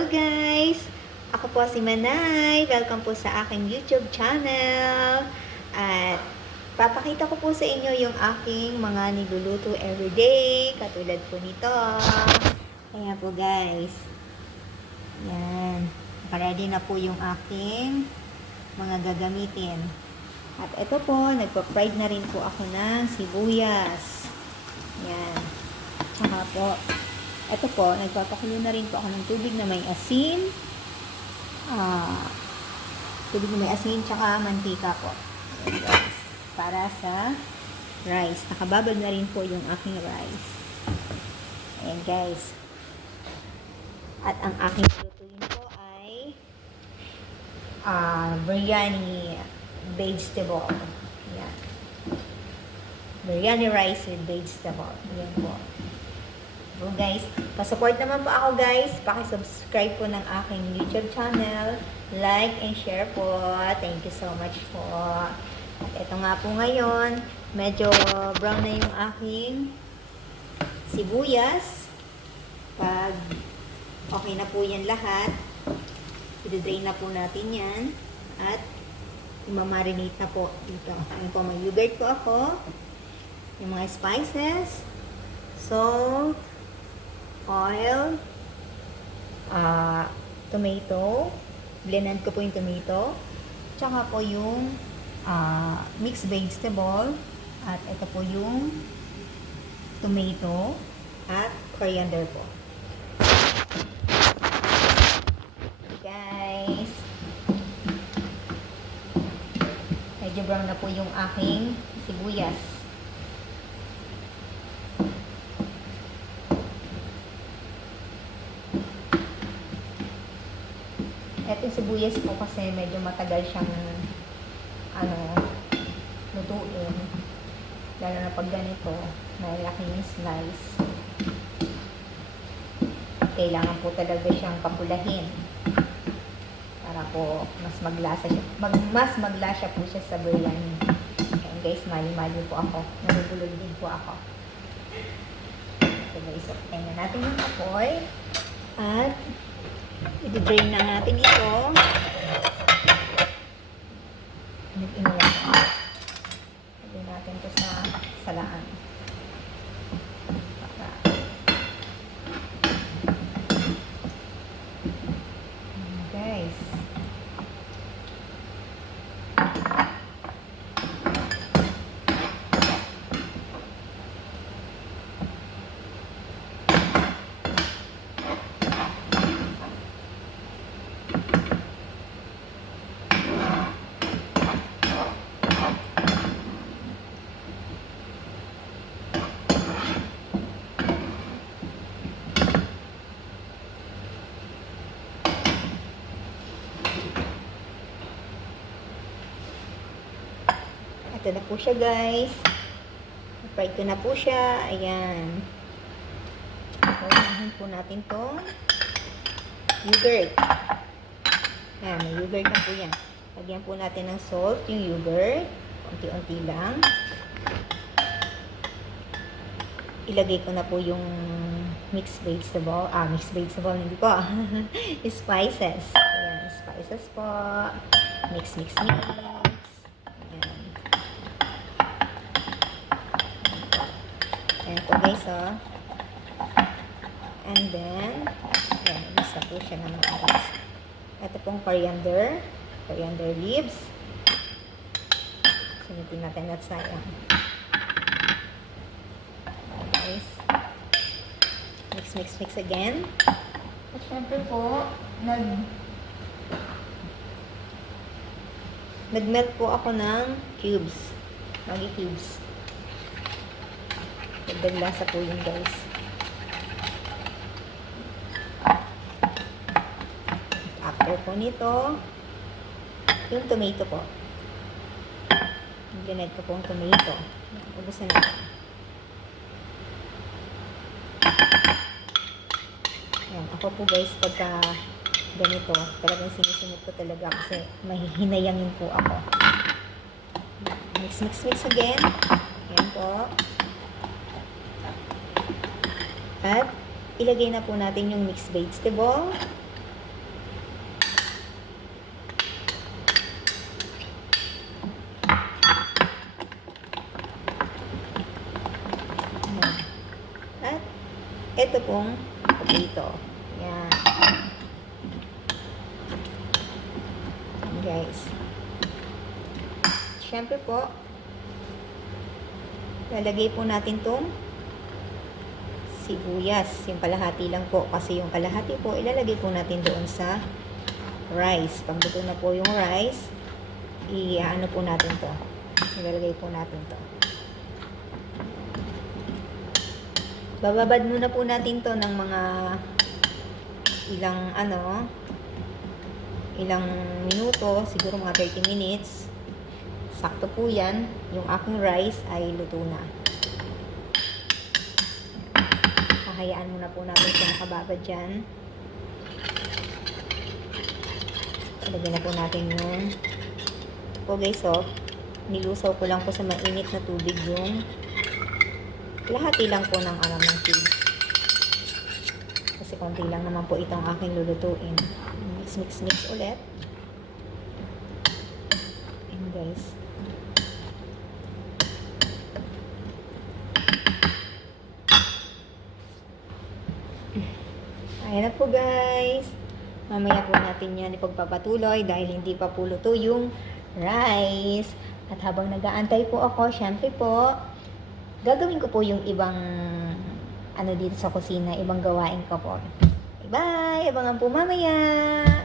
Hello guys! Ako po si Manay. Welcome po sa aking YouTube channel. At papakita ko po sa inyo yung aking mga niluluto everyday. Katulad po nito. Ayan po guys. Yan. Nakaready na po yung aking mga gagamitin. At ito po, nagpa-fried na rin po ako ng sibuyas. Yan. Tsaka po, ito po, nagpapakulo na rin po ako ng tubig na may asin. Tubig na may asin, tsaka mantika po. Ayan guys. Para sa rice. Nakababad na rin po yung aking rice. Ayan guys. At ang aking lutuin po ay biryani vegetable. Ayan. Biryani rice with vegetable. Ayan po. So guys, pa-support naman po ako guys. Paki-subscribe po ng aking YouTube channel. Like and share po. Thank you so much po. At ito nga po ngayon, medyo brown na yung aking sibuyas. Pag okay na po yan lahat, i-drain na po natin yan. At i-marinate na po dito. Ayun po, may yogurt po ako. Yung mga spices. Salt. Oil, tomato, blended ko po yung tomato, tsaka po yung mixed vegetable, at ito po yung tomato, at coriander po. Guys, medyo brown na po yung aking sibuyas. Ito yung sibuyas po kasi medyo matagal siyang lutuin. Lalo na pag ganito, malaki yung slice. Kailangan po talaga siyang papulahin. Para po mas maglasa siya. Mas maglasa po siya sa biryani. Kaya guys, mali-mali po ako. Nabubulog din po ako. So guys, tingnan natin yung apoy. At i-drain na natin ito. Nag-inuwan. Lagyan natin ito sa salaan. Guys. Ito na po siya guys. Fried ko na po siya. Ayan. Unahin po natin itong yogurt. Ayan, may yogurt na po yan. Lagyan po natin ng salt, yung yogurt. Unti-unti lang. Ilagay ko na po yung mixed vegetable. Mixed vegetable, hindi po. Spices. Ayan, spices po. Mix. Ayan po guys, oh. And then, ayan, isa po siya ng mga guys. Ito pong coriander leaves. Sunitin natin at sayang. Guys. Mix again. At syempre po, nag-melt po ako ng cubes. Maggi cubes. Dagdag lasa po yun guys. After po nito, yung tomato po. Ganit ko po yung tomato. Ubusan na. Ayan, ako po guys, pagka ganito, talagang sinusunod ko talaga kasi mahihinayangin po ako. Mix again. Ayan po. At ilagay na po natin yung mixed vegetable. ito pong potato. Yan. Yan guys. Siyempre po, lalagay po natin tong sibuyas. Yung kalahati lang po. Kasi yung kalahati po, ilalagay po natin doon sa rice. Pag luto na po yung rice, i-ano po natin to. Ilalagay po natin to. Bababad muna po natin to ng mga ilang minuto, siguro mga 30 minutes. Sakto po yan. Yung aking rice ay luto na. Hayaan muna po natin siya nakababad dyan. Lagyan na po natin yung ito po guys, nilusaw ko lang po sa mainit na tubig yung lahati lang po ng ng cheese. Kasi konti lang naman po itong aking lulutuin. Mix ulit. And guys, ayan na po guys. Mamaya po natin yan ipagpapatuloy dahil hindi pa po luto yung rice. At habang nag-aantay po ako, syempre po, gagawin ko po yung ibang dito sa kusina, ibang gawain ko po. Bye! Abangan po mamaya!